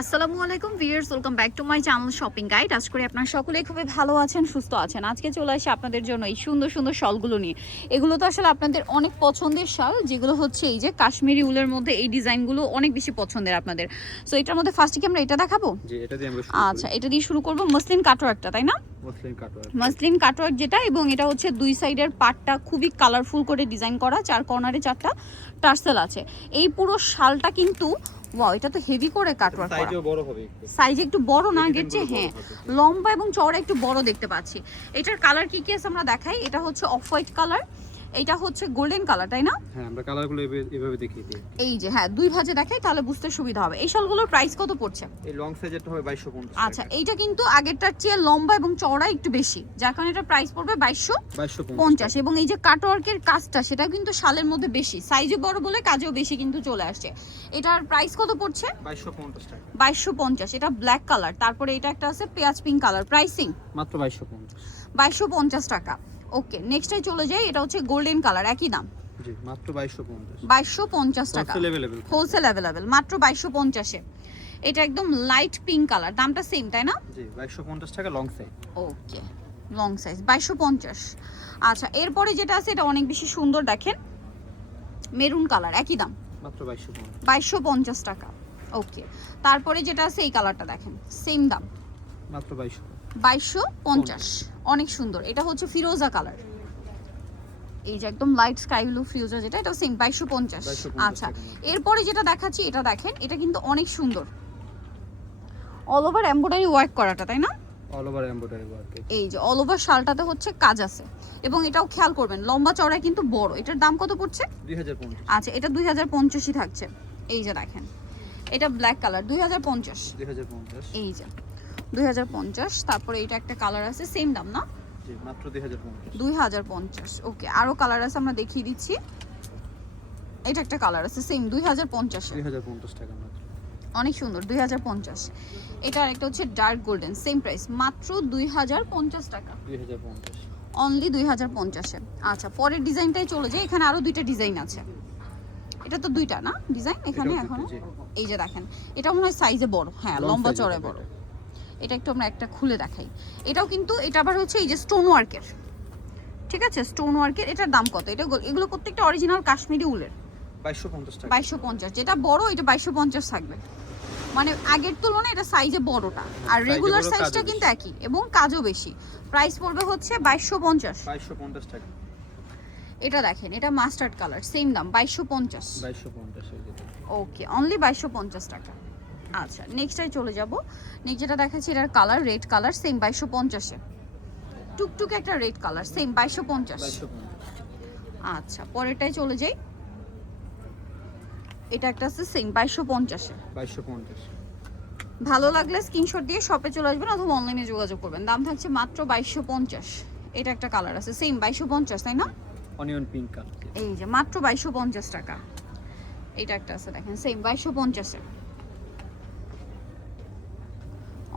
আসসালামু আলাইকুম viewers, welcome back to my channel shopping guide. আশা করি আপনারা সকলেই খুবই ভালো আছেন, সুস্থ আছেন। আজকে চলে আসি আপনাদের জন্য এই সুন্দর সুন্দর শলগুলো নিয়ে। এগুলো তো আসলে আপনাদের অনেক পছন্দের শাল, যেগুলো হচ্ছে এই যে কাশ্মীরি উলের মধ্যে এই ডিজাইনগুলো অনেক বেশি পছন্দের আপনাদের। সো এটার মধ্যে ফার্স্টে কি আমরা এটা দেখাবো? জি, এটা দিয়ে আমরা শুরু করি। আচ্ছা, এটা দিয়ে শুরু করব। মসলিন কাটওয়ার্কটা, তাই না? মসলিন কাটওয়ার্ক যেটা, এবং এটা হচ্ছে দুই সাইডের পাটটা খুবই কালারফুল করে ডিজাইন করা, চার কর্নারে চারটা টার্সেল আছে। এই পুরো শালটা কিন্তু ওয়াও, এটা তো হেভি করে কাটওয়ার্ক করা। সাইজও বড় হবে একটু। সাইজ একটু বড় না আগের চেয়ে? হ্যাঁ, লম্বা এবং চওড়া একটু বড় দেখতে পাচ্ছি। এটার কালার কি কি আছে আমরা দেখাই। এটা হচ্ছে অফ হোয়াইট কালার, এটা হচ্ছে গোল্ডেন কালার, তাই না? হ্যাঁ, আমরা কালারগুলো এভাবে দেখিয়ে দিই। এই যে হ্যাঁ, দুই ভাঁজে দেখাই তাহলে বুঝতে সুবিধা হবে। এই শালগুলোর প্রাইস কত পড়ছে? এই লং সাইজেরটা হবে 2250। আচ্ছা, এইটা কিন্তু আগেরটার চেয়ে লম্বা এবং চওড়া একটু বেশি, যার কারণে এটা প্রাইস পড়বে 2250। এবং এই যে কাটওয়ার্কের কাজটা, সেটা কিন্তু শালের মধ্যে বেশি, সাইজও বড় বলে কাজেও বেশি কিন্তু চলে আসছে। এটার প্রাইস কত পড়ছে? 2250 টাকা। 2250। এটা ব্ল্যাক কালার, তারপরে এটা একটা আছে পেঁয়াজ পিঙ্ক কালার, প্রাইসিং মাত্র 2250। 2250 টাকা। ওকে, নেক্সটে চলে যাই। এটা হচ্ছে গোল্ডেন কালার, একই দাম। জি, মাত্র 2250। 2250 টাকা হোলসেল अवेलेबल, মাত্র 2250 এ। এটা একদম লাইট পিঙ্ক কালার, দামটা সেম তাই না? জি, 2250 টাকা লং সাইজ। ওকে, লং সাইজ 2250। আচ্ছা, এরপরে যেটা আছে এটা অনেক বেশি সুন্দর, দেখেন মেরুন কালার, একই দাম মাত্র 2250। 2250 টাকা। ওকে, তারপরে যেটা আছে এই কালারটা দেখেন, সেম দাম মাত্র 2250। অনেক সুন্দর। এটা হচ্ছে ফিরোজা কালার, এই যে একদম লাইট স্কাই ব্লু ফিরোজা, যেটা এটা সেম 2250। আচ্ছা, এরপরে যেটা দেখাচ্ছি এটা দেখেন, এটা কিন্তু অনেক সুন্দর, অল ওভার এমব্রয়ডারি ওয়ার্ক করাটা, তাই না? All over embroidery work. এই যে অল ওভার শালটাতে হচ্ছে কাজ আছে, এবং এটাও খেয়াল করবেন লম্বা চওড়া কিন্তু বড়। এটার দাম কত পড়ছে? 2050। আচ্ছা, এটা 2050ই থাকছে। এই যে দেখেন, এটা ব্ল্যাক কালার, 2050। 2050। এই যে 2050। তারপরে এটা একটা কালার আছে, সেম দাম না? জি, মাত্র 2050। 2050। ওকে, আরো কালার আছে, আমরা দেখিয়ে দিচ্ছি। এটা একটা কালার আছে সেম 2050 এ। 2050 টাকা মাত্র। অনেক সুন্দর, 2050। এটা আরেকটা হচ্ছে ডার্ক গোল্ডেন, সেম প্রাইস, মাত্র 2050 টাকা। 2050। অনলি 2050 এ। আচ্ছা, পরের ডিজাইনটাই চলে যায়। এখানে আরো দুইটা ডিজাইন আছে। এটা তো দুইটা না ডিজাইন এখানে এখনো? এই যে দেখেন, এটা মনে হয় সাইজে বড়, হ্যাঁ লম্বা চওড়া বড়। এটা একটু আমরা একটা খুলে দেখাই। এটাও কিন্তু, এটা আবার হচ্ছে এই যে স্টোন ওয়ার্কের, ঠিক আছে, স্টোন ওয়ার্কের। এটার দাম কত? এটা এগুলো প্রত্যেকটা অরিজিনাল কাশ্মীরি উলের। 2250 টাকা। 2250। যেটা বড় এটা 2250 থাকবে, মানে আগের তুলনায় এটা সাইজে বড়টা, আর রেগুলার সাইজটা কিন্তু একই এবং কাজও বেশি। প্রাইস পড়বে হচ্ছে 2250। 2250 টাকা। এটা দেখেন, এটা মাস্টার্ড কালার, সেম দাম 2250। 2250 এই যে। ওকে, অনলি 2250 টাকা। আচ্ছা, নেক্সটটাই চলে যাব। নেক্সট যেটা দেখাচ্ছি, এটার কালার রেড কালার, সেম 2250 এ। টুকটুক একটা রেড কালার, সেম 2250। আচ্ছা, পরেরটাই চলে যাই। এটা একটা আছে সেম 2250 এ। 2250। ভালো লাগলে স্ক্রিনশট দিয়ে শপে চলে আসবেন অথবা অনলাইনে যোগাযোগ করবেন। দাম থাকছে মাত্র 2250। এটা একটা কালার আছে সেম 2250, তাই না? Onion pink colour. এই যে মাত্র 2250 টাকা। এটা একটা আছে দেখেন, সেম 2250 এ।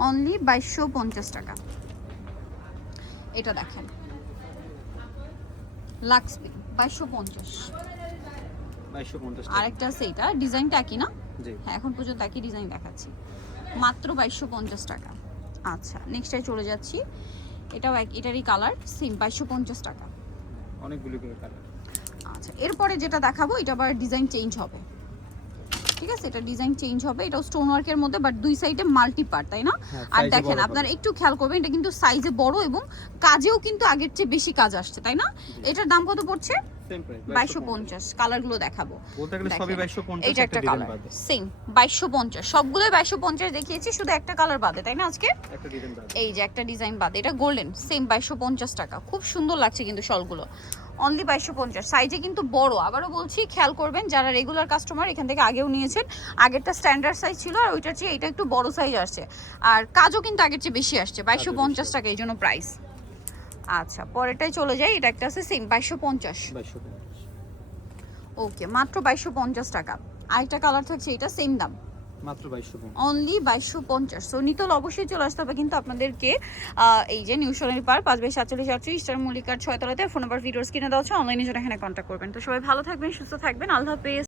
অনলি 2250 টাকা। এটা দেখেন লাক্স পিঙ্ক, 2250। 2250 টাকা। আরেকটা আছে, এটা ডিজাইনটা একই না? জি। হ্যাঁ, এখন পর্যন্ত একই ডিজাইন দেখাচ্ছি, মাত্র 2250 টাকা। আচ্ছা, নেক্সটে চলে যাচ্ছি। এটাও এটারই কালার, সেম 2250 টাকা। অনেকগুলো করে কালার। আচ্ছা, এরপরে যেটা দেখাবো এটা আবার ডিজাইন চেঞ্জ হবে, ঠিক আছে? এটা ডিজাইন চেঞ্জ হবে। এটাও স্টোন ওয়ার্কের মধ্যে, বাট দুই সাইডে মাল্টি পার্ট, তাই না? আর দেখেন, আপনারা একটু খেয়াল করবেন, এটা কিন্তু সাইজে বড় এবং কাজেও কিন্তু আগের চেয়ে বেশি কাজ আসছে, তাই না? এটার দাম কত পড়ছে? Same price 2250। কালারগুলো দেখাবো, বলতে গেলে সবই 2250। এটা একটা কালার সেম 2250। সবগুলোই 2250 দেখিয়েছি, শুধু একটা কালার বাদে, তাই না আজকে? একটা ডিজাইন বাদ। এই যে একটা ডিজাইন বাদে, এটা গোল্ডেন, সেম 2250 টাকা। খুব সুন্দর লাগছে কিন্তু শলগুলো, অনলি 2250। সাইজে কিন্তু বড়, আবারও বলছি খেয়াল করবেন, যারা রেগুলার কাস্টমার এখান থেকে আগেও নিয়েছেন। আগেরটা স্ট্যান্ডার্ড সাইজ ছিল, আর ওইটার চেয়ে এটা একটু বড় সাইজ আসছে, আর কাজও কিন্তু আগের চেয়ে বেশি আসছে। 2250 টাকা এই জন্য প্রাইস। আচ্ছা, পরেরটাই চলে যাই। এটা একটা আছে সেম 2250। ওকে, মাত্র 2250 টাকা। আরেকটা কালার থাকছে, এটা সেম দাম, মাত্র 2250। অনলি 2250। সো নিতল অবশ্যই চলে আসতে হবে কিন্তু আপনাদেরকে এই যে নিউ সোনালী পার্ক 5/47 স্টার মল্লিকার 6 তলাতে। ফোন নাম্বার ভিডিওস কিনে দেওয়া হচ্ছে, অনলাইনে জন্য এখানে কন্ট্যাক্ট করবেন। তো সবাই ভালো থাকবেন, সুস্থ থাকবেন, আল্লাহ হাফেজ।